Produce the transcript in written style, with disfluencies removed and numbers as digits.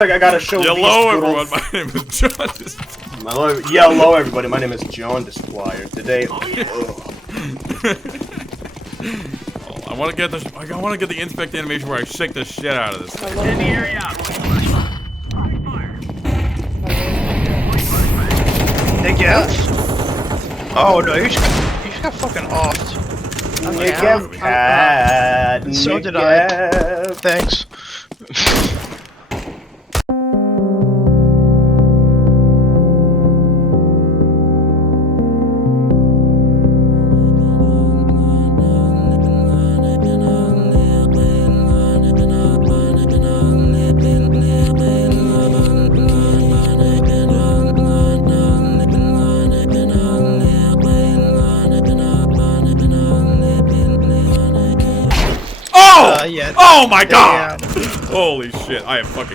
Like I gotta show Hello these everyone, my name is John. Hello everybody, my name is John Displier. Today I want to get this. I want to get the inspect animation where I shake the shit out of this. In the area. Nick F? Oh no, you just got fucking offed. Nick F. Cat. So Nick did I. F. Thanks. Oh! Yeah. Oh my god! Damn. Holy shit! I am fucking.